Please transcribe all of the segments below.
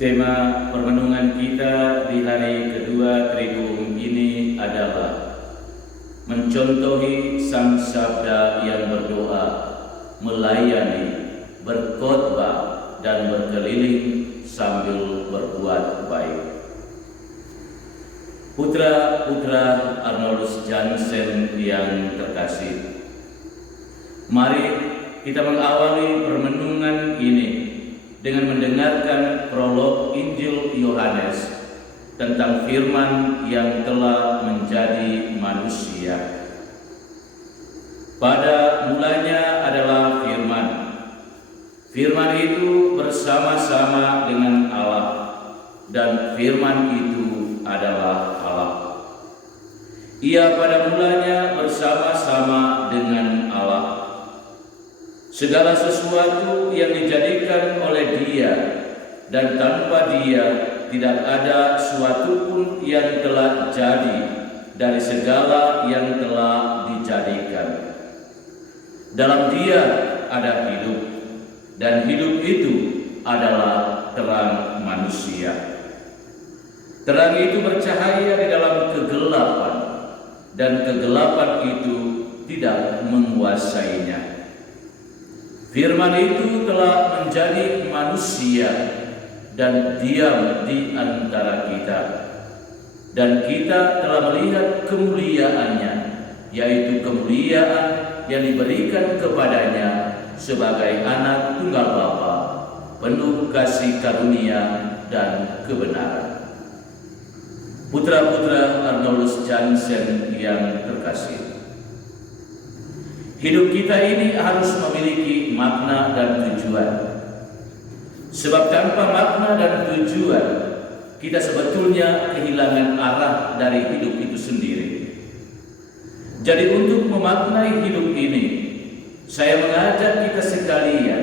Tema permenungan kita di hari kedua Triduum ini adalah mencontohi Sang Sabda yang berdoa, melayani, berkhotbah, dan berkeliling sambil berbuat baik. Putra-putra Arnoldus Jansen yang terkasih, mari kita mengawali permenungan ini dengan mendengarkan prolog Injil Yohanes tentang firman yang telah menjadi manusia. Pada mulanya adalah firman. Firman itu bersama-sama dengan Allah, dan firman itu adalah Allah. Ia pada mulanya bersama-sama dengan Allah. Segala sesuatu yang dijadikan oleh Dia, dan tanpa Dia tidak ada suatu pun yang telah jadi dari segala yang telah dijadikan. Dalam Dia ada hidup, dan hidup itu adalah terang manusia. Terang itu bercahaya di dalam kegelapan, dan kegelapan itu tidak menguasainya. Firman itu telah menjadi manusia dan diam di antara kita. Dan kita telah melihat kemuliaannya, yaitu kemuliaan yang diberikan kepadanya sebagai anak tunggal Bapa, penuh kasih karunia dan kebenaran. Putra-putra Arnoldus Jansen yang terkasih, hidup kita ini harus memiliki makna dan tujuan. Sebab tanpa makna dan tujuan, kita sebetulnya kehilangan arah dari hidup itu sendiri. Jadi untuk memaknai hidup ini, saya mengajak kita sekalian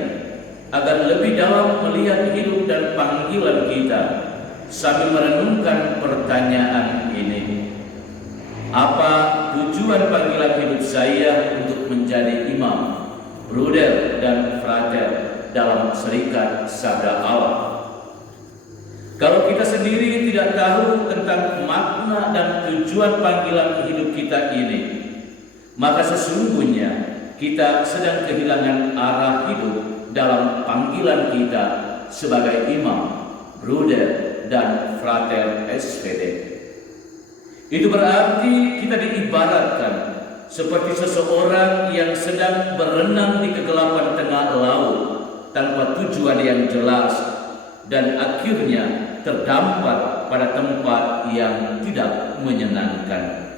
agar lebih dalam melihat hidup dan panggilan kita sambil merenungkan pertanyaan ini. Apa tujuan panggilan hidup saya untuk menjadi imam, bruder, dan frater dalam serikat Sabda Allah? Kalau kita sendiri tidak tahu tentang makna dan tujuan panggilan hidup kita ini, maka sesungguhnya kita sedang kehilangan arah hidup dalam panggilan kita sebagai imam, bruder, dan frater SPD. Itu berarti kita diibaratkan seperti seseorang yang sedang berenang di kegelapan tengah laut tanpa tujuan yang jelas, dan akhirnya terdampar pada tempat yang tidak menyenangkan.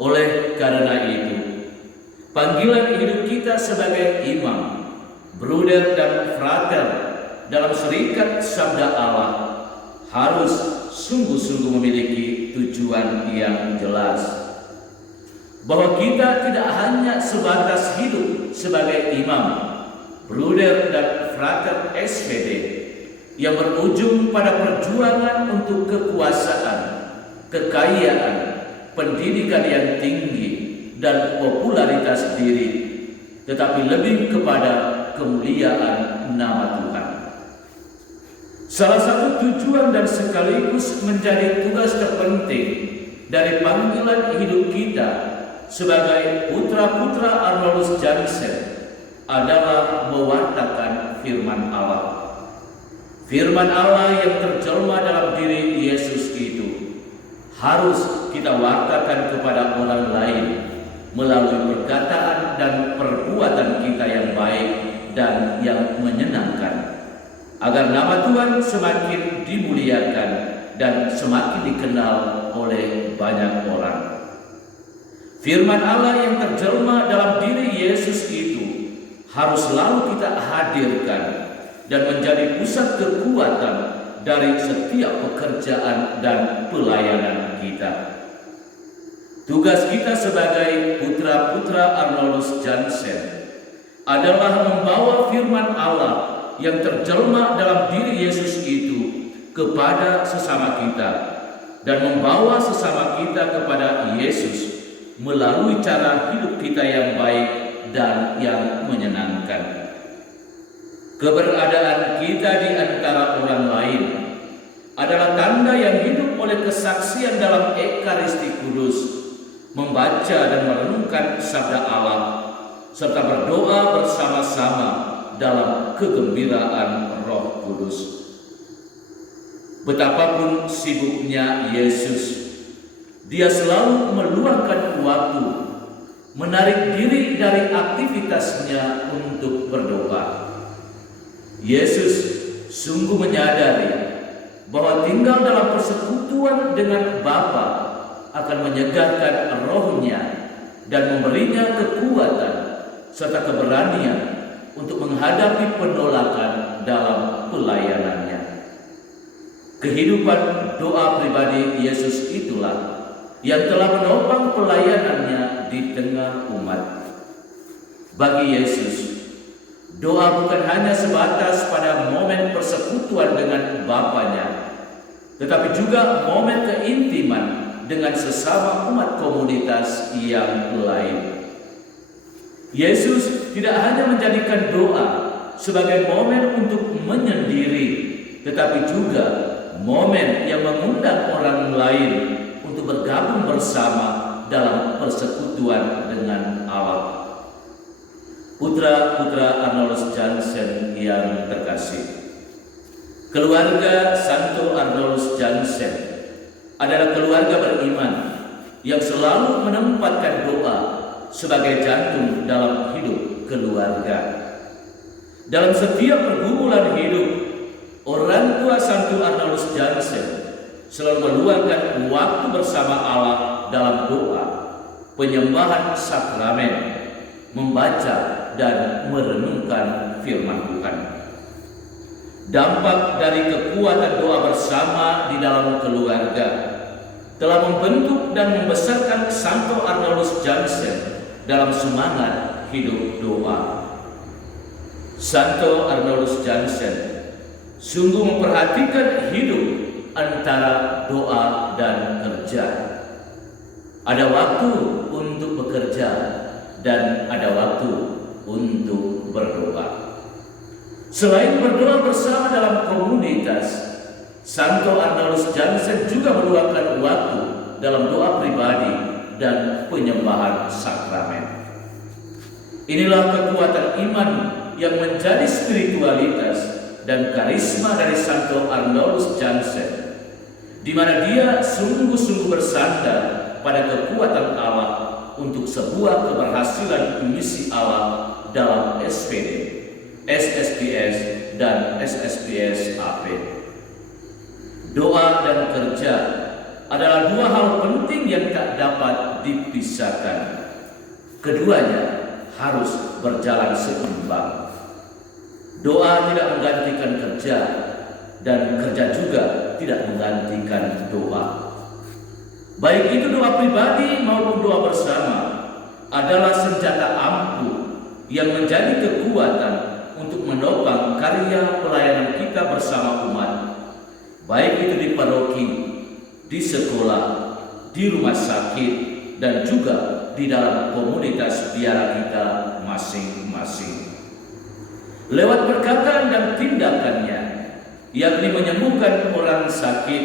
Oleh karena itu, panggilan hidup kita sebagai imam, bruder, dan frater dalam serikat Sabda Allah harus sungguh-sungguh memiliki tujuan yang jelas. Bahwa kita tidak hanya sebatas hidup sebagai imam, bruder, dan frater SPD yang berujung pada perjuangan untuk kekuasaan, kekayaan, pendidikan yang tinggi, dan popularitas diri, tetapi lebih kepada kemuliaan nama Tuhan. Salah satu tujuan dan sekaligus menjadi tugas terpenting dari panggilan hidup kita sebagai putra-putra Arnoldus Jansen adalah mewartakan firman Allah. Firman Allah yang terjelma dalam diri Yesus itu harus kita wartakan kepada orang lain melalui perkataan dan perbuatan kita yang baik dan yang menyenangkan, agar nama Tuhan semakin dimuliakan dan semakin dikenal oleh banyak orang. Firman Allah yang terjelma dalam diri Yesus itu harus selalu kita hadirkan dan menjadi pusat kekuatan dari setiap pekerjaan dan pelayanan kita. Tugas kita sebagai putra-putra Arnoldus Jansen adalah membawa firman Allah yang terjelma dalam diri Yesus itu kepada sesama kita, dan membawa sesama kita kepada Yesus melalui cara hidup kita yang baik dan yang menyenangkan. Keberadaan kita di antara orang lain adalah tanda yang hidup oleh kesaksian dalam Ekaristi Kudus, membaca dan merenungkan sabda Allah, serta berdoa bersama-sama dalam kegembiraan Roh Kudus. Betapapun sibuknya Yesus, Dia selalu meluangkan waktu, menarik diri dari aktivitasnya untuk berdoa. Yesus sungguh menyadari bahwa tinggal dalam persekutuan dengan Bapa akan menyegarkan rohnya dan memberinya kekuatan serta keberanian untuk menghadapi penolakan dalam pelayanannya. Kehidupan doa pribadi Yesus itulah yang telah menopang pelayanannya di tengah umat. Bagi Yesus, doa bukan hanya sebatas pada momen persekutuan dengan Bapanya, tetapi juga momen keintiman dengan sesama umat komunitas yang lain. Yesus tidak hanya menjadikan doa sebagai momen untuk menyendiri, tetapi juga momen yang mengundang orang lain untuk bergabung bersama dalam persekutuan dengan Allah. Putra-putra Arnoldus Jansen yang terkasih, keluarga Santo Arnoldus Jansen adalah keluarga beriman yang selalu menempatkan doa sebagai jantung dalam hidup keluarga. Dalam setiap pergumulan hidup, orang tua Santo Arnoldus Jansen selalu meluangkan waktu bersama Allah dalam doa, penyembahan sakramen, membaca dan merenungkan firman Tuhan. Dampak dari kekuatan doa bersama di dalam keluarga telah membentuk dan membesarkan Santo Arnoldus Jansen dalam semangat hidup doa. Santo Arnoldus Jansen sungguh memperhatikan hidup antara doa dan kerja. Ada waktu untuk bekerja dan ada waktu untuk berdoa. Selain berdoa bersama dalam komunitas, Santo Arnoldus Jansen juga meluangkan waktu dalam doa pribadi dan penyembahan sakramen. Inilah kekuatan iman yang menjadi spiritualitas dan karisma dari Santo Arnoldus Jansen, di mana dia sungguh-sungguh bersandar pada kekuatan Allah untuk sebuah keberhasilan misi Allah dalam SPD, SSPS, dan SSPS AP. Doa dan kerja adalah dua hal penting yang tak dapat dipisahkan. Keduanya harus berjalan seimbang. Doa tidak menggantikan kerja, dan kerja juga tidak menggantikan doa. Baik itu doa pribadi maupun doa bersama adalah senjata ampuh yang menjadi kekuatan untuk menopang karya pelayanan kita bersama umat, baik itu di paroki, di sekolah, di rumah sakit, dan juga di dalam komunitas biara kita masing-masing. Lewat perkataan dan tindakannya, yakni menyembuhkan orang sakit,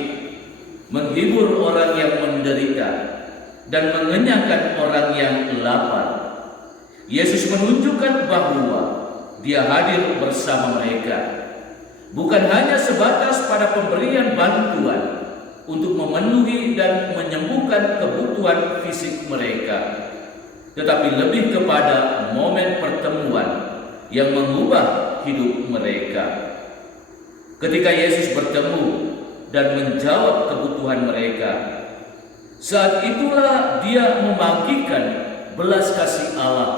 menghibur orang yang menderita, dan mengenyangkan orang yang lapar, Yesus menunjukkan bahwa Dia hadir bersama mereka, bukan hanya sebatas pada pemberian bantuan untuk memenuhi dan menyembuhkan kebutuhan fisik mereka, tetapi lebih kepada momen pertemuan yang mengubah hidup mereka. Ketika Yesus bertemu dan menjawab kebutuhan mereka, saat itulah Dia membagikan belas kasih Allah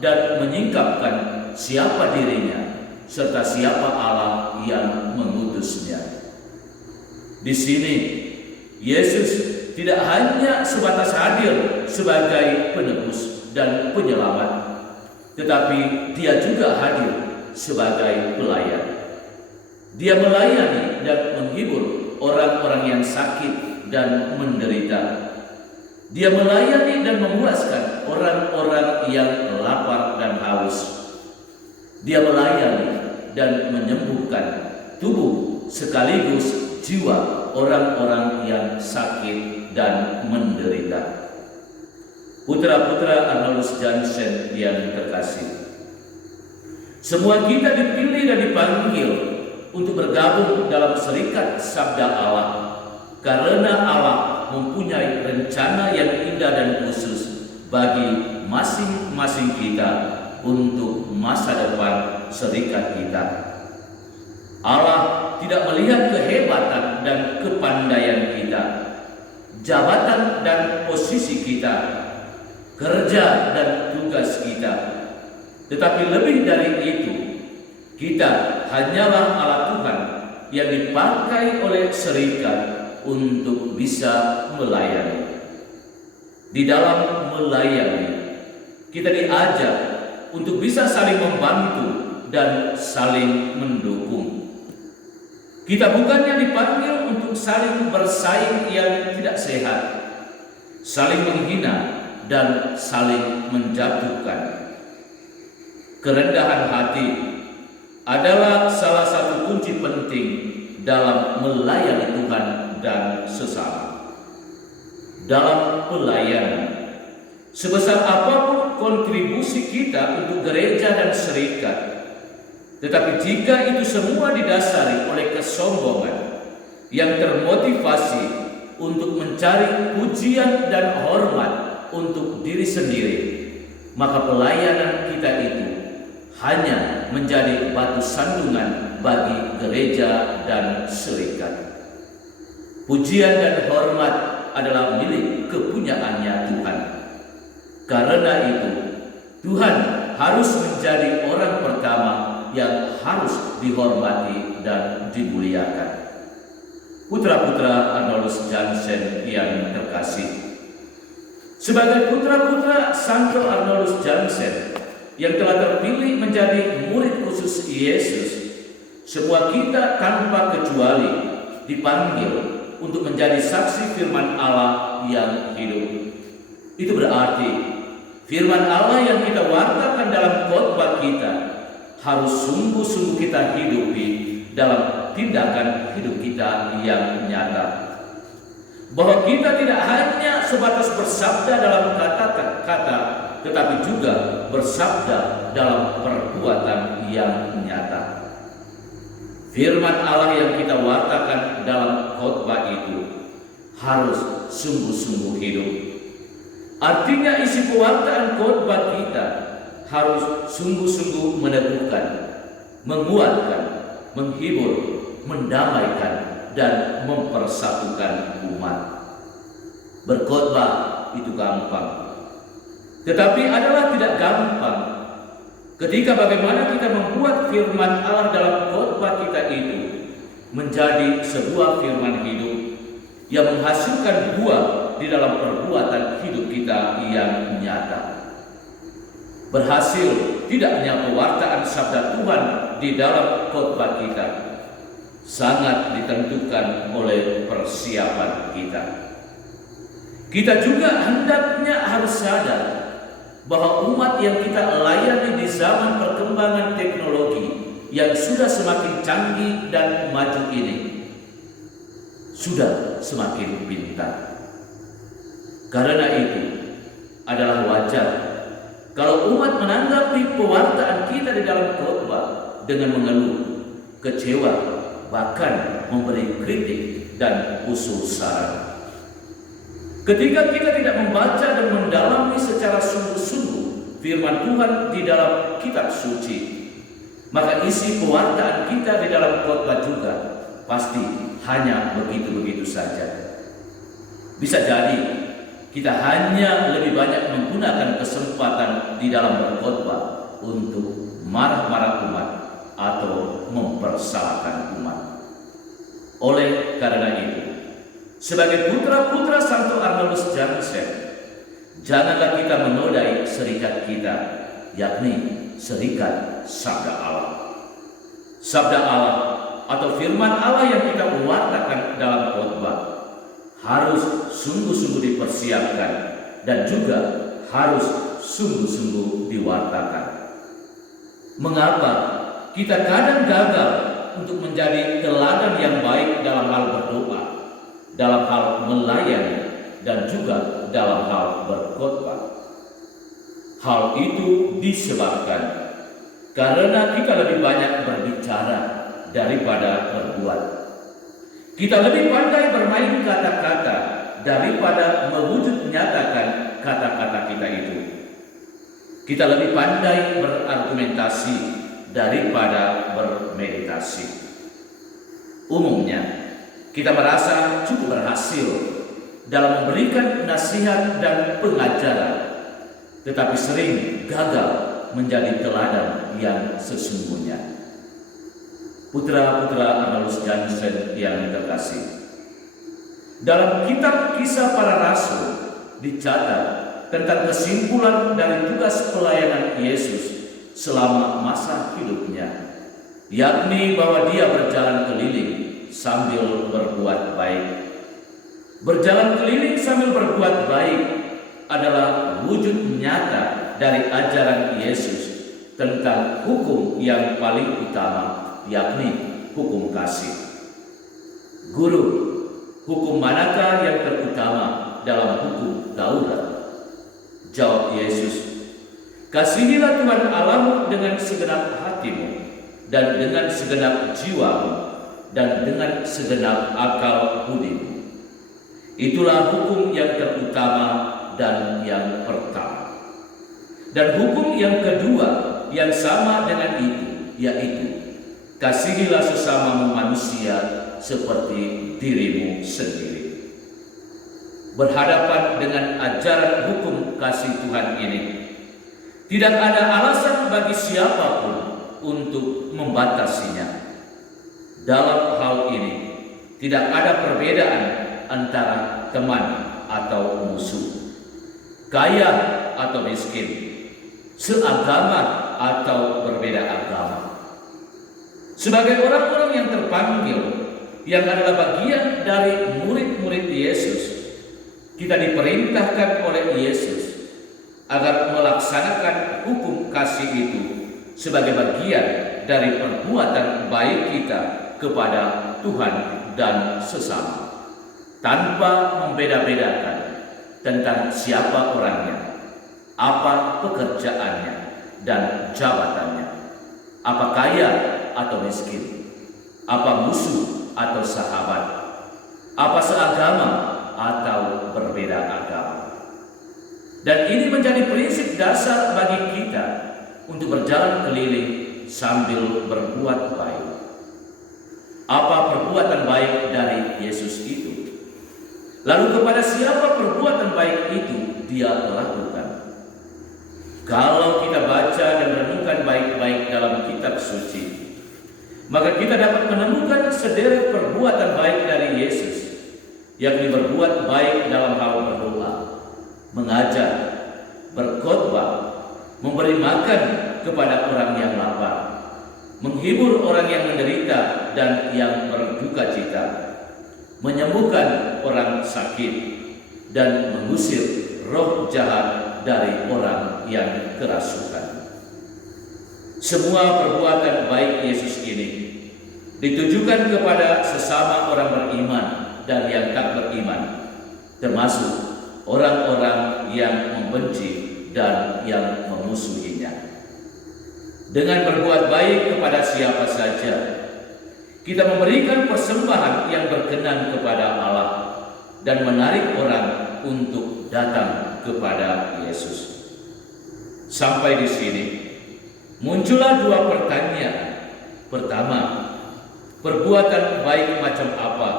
dan menyingkapkan siapa dirinya serta siapa Allah yang mengutusnya. Di sini Yesus tidak hanya sebatas hadir sebagai penebus dan penyelamat, tetapi Dia juga hadir sebagai pelayan. Dia melayani dan menghibur orang-orang yang sakit dan menderita. Dia melayani dan memuaskan orang-orang yang lapar dan haus. Dia melayani dan menyembuhkan tubuh sekaligus jiwa orang-orang yang sakit dan menderita. Putra-putra Arnoldus Jansen yang terkasih, semua kita dipilih dan dipanggil untuk bergabung dalam serikat sabda Allah, karena Allah mempunyai rencana yang indah dan khusus bagi masing-masing kita untuk masa depan serikat kita. Allah tidak melihat kehebatan dan kepandaian kita, jabatan dan posisi kita, kerja dan tugas kita, tetapi lebih dari itu, kita hanyalah alat Tuhan yang dipakai oleh serikat untuk bisa melayani. Di dalam melayani, kita diajar untuk bisa saling membantu dan saling mendukung. Kita bukannya dipanggil untuk saling bersaing yang tidak sehat, saling menghina dan saling menjatuhkan. Kerendahan hati adalah salah satu kunci penting dalam melayani Tuhan dan sesama. Dalam pelayanan, sebesar apapun kontribusi kita untuk gereja dan serikat, tetapi jika itu semua didasari oleh kesombongan yang termotivasi untuk mencari pujian dan hormat untuk diri sendiri, maka pelayanan kita itu hanya menjadi batu sandungan bagi gereja dan serikat. Pujian dan hormat adalah milik kepunyaannya Tuhan. Karena itu, Tuhan harus menjadi orang pertama yang harus dihormati dan dimuliakan. Putra-putra Arnoldus Jansen yang terkasih, sebagai putra-putra Santo Arnoldus Jansen yang telah terpilih menjadi murid khusus Yesus, semua kita tanpa kecuali dipanggil untuk menjadi saksi firman Allah yang hidup. Itu berarti firman Allah yang kita wartakan dalam khotbah kita harus sungguh-sungguh kita hidupi dalam tindakan hidup kita yang nyata. Bahwa kita tidak hanya sebatas bersabda dalam kata-kata, tetapi juga bersabda dalam perbuatan yang nyata. Firman Allah yang kita wartakan dalam khotbah itu harus sungguh-sungguh hidup. Artinya isi pewartaan khotbah kita harus sungguh-sungguh meneguhkan, menguatkan, menghibur, mendamaikan, dan mempersatukan umat. Berkhotbah itu gampang, tetapi adalah tidak gampang ketika bagaimana kita membuat firman Allah dalam khotbah kita itu menjadi sebuah firman hidup yang menghasilkan buah di dalam perbuatan hidup kita yang nyata. Berhasil tidaknya pewartaan sabda Tuhan di dalam khotbah kita sangat ditentukan oleh persiapan kita. Kita juga hendaknya harus sadar bahwa umat yang kita layani di zaman perkembangan teknologi yang sudah semakin canggih dan maju ini sudah semakin pintar. Karena itu adalah wajar kalau umat menanggapi pewartaan kita di dalam khotbah dengan mengeluh, kecewa, bahkan memberi kritik dan usul saran. Ketika kita tidak membaca dan mendalami secara sungguh-sungguh firman Tuhan di dalam kitab suci, maka isi pewartaan kita di dalam khotbah juga pasti hanya begitu-begitu saja. Bisa jadi kita hanya lebih banyak menggunakan kesempatan di dalam berkhotbah untuk marah-marah umat atau mempersalahkan umat. Oleh karena itu, sebagai putra-putra Santo Arnoldus Jansen, janganlah kita menodai serikat kita, yakni serikat sabda Allah. Sabda Allah atau firman Allah yang kita mewartakan dalam khotbah harus sungguh-sungguh dipersiapkan dan juga harus sungguh-sungguh diwartakan. Mengapa kita kadang gagal untuk menjadi teladan yang baik dalam hal berdoa, dalam hal melayani, dan juga dalam hal berkhotbah. Hal itu disebabkan karena kita lebih banyak berbicara daripada berbuat. Kita lebih pandai bermain kata-kata daripada mewujud nyatakan kata-kata kita itu. Kita lebih pandai berargumentasi daripada bermeditasi. Umumnya, kita merasa cukup berhasil dalam memberikan nasihat dan pengajaran, tetapi sering gagal menjadi teladan yang sesungguhnya. Putra-putra Arnold Jansen yang terkasih, dalam kitab Kisah Para Rasul dicatat tentang kesimpulan dari tugas pelayanan Yesus selama masa hidupnya, yakni bahwa dia berjalan keliling sambil berbuat baik. Berjalan keliling sambil berbuat baik adalah wujud nyata dari ajaran Yesus tentang hukum yang paling utama, yakni hukum kasih. Guru, hukum manakah yang terutama dalam hukum Taurat? Jawab Yesus, kasihilah Tuhan Allahmu dengan segenap hatimu, dan dengan segenap jiwamu, dan dengan segenap akal budimu. Itulah hukum yang terutama dan yang pertama. Dan hukum yang kedua yang sama dengan itu, yaitu kasihilah sesamamu manusia seperti dirimu sendiri. Berhadapan dengan ajaran hukum kasih Tuhan ini, tidak ada alasan bagi siapapun untuk membatasinya. Dalam hal ini, tidak ada perbedaan antara teman atau musuh, kaya atau miskin, seagama atau berbeda agama. Sebagai orang-orang yang terpanggil, yang adalah bagian dari murid-murid Yesus, kita diperintahkan oleh Yesus agar melaksanakan hukum kasih itu sebagai bagian dari perbuatan baik kita kepada Tuhan dan sesama, tanpa membeda-bedakan tentang siapa orangnya, apa pekerjaannya dan jabatannya, apa kaya atau miskin, apa musuh atau sahabat, apa seagama atau berbeda agama. Dan ini menjadi prinsip dasar bagi kita untuk berjalan keliling sambil berbuat baik. Apa perbuatan baik dari Yesus itu? Lalu kepada siapa perbuatan baik itu dia lakukan? Kalau kita baca dan renungkan baik-baik dalam kitab suci, maka kita dapat menemukan sederet perbuatan baik dari Yesus, yakni berbuat baik dalam hal berdoa, mengajar, berkhotbah, memberi makan kepada orang yang lapar, menghibur orang yang menderita dan yang berduka cita, menyembuhkan orang sakit, dan mengusir roh jahat dari orang yang kerasukan. Semua perbuatan baik Yesus ini ditujukan kepada sesama orang beriman dan yang tak beriman, termasuk orang-orang yang membenci dan yang memusuhinya. Dengan berbuat baik kepada siapa saja, kita memberikan persembahan yang berkenan kepada Allah dan menarik orang untuk datang kepada Yesus. Sampai di sini muncullah dua pertanyaan. Pertama, perbuatan baik macam apa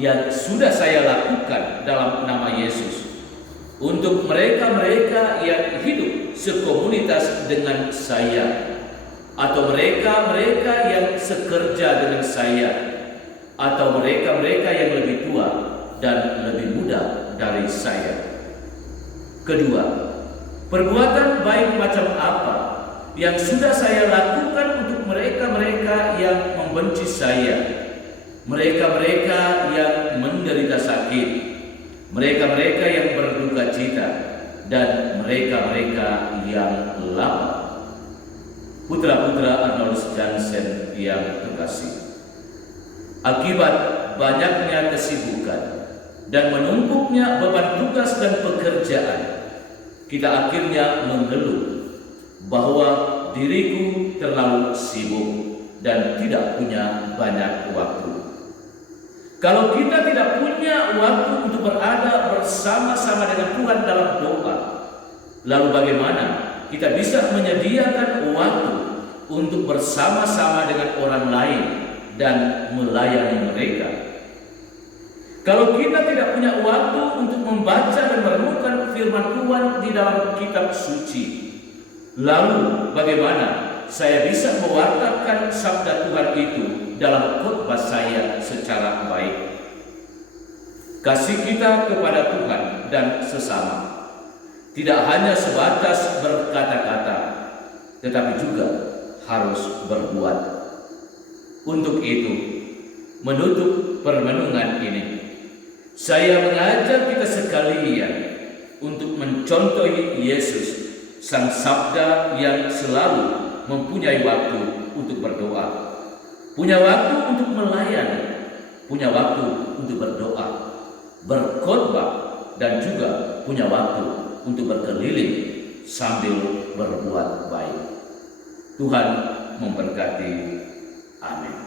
yang sudah saya lakukan dalam nama Yesus untuk mereka-mereka yang hidup sekomunitas dengan saya, atau mereka-mereka yang sekerja dengan saya, atau mereka-mereka yang lebih tua dan lebih muda dari saya. Kedua, perbuatan baik macam apa yang sudah saya lakukan untuk mereka-mereka yang membenci saya, mereka-mereka yang menderita sakit, mereka-mereka yang berduka cita, dan mereka-mereka yang lapar. Putra-putra Arnold Jansen yang terkasih, akibat banyaknya kesibukan dan menumpuknya beban tugas dan pekerjaan, kita akhirnya mengeluh bahwa diriku terlalu sibuk dan tidak punya banyak waktu. Kalau kita tidak punya waktu untuk berada bersama-sama dengan Tuhan dalam doa, lalu bagaimana kita bisa menyediakan waktu untuk bersama-sama dengan orang lain dan melayani mereka? Kalau kita tidak punya waktu untuk membaca dan merenungkan firman Tuhan di dalam kitab suci, lalu bagaimana saya bisa mewartakan sabda Tuhan itu dalam khotbah saya secara baik? Kasih kita kepada Tuhan dan sesama tidak hanya sebatas berkata-kata, tetapi juga harus berbuat. Untuk itu, menutup permenungan ini, saya mengajak kita sekalian untuk mencontohi Yesus, Sang Sabda yang selalu mempunyai waktu untuk berdoa, punya waktu untuk melayani, punya waktu untuk berdoa, berkhotbah, dan juga punya waktu untuk berkeliling sambil berbuat baik. Tuhan memberkati. Amin.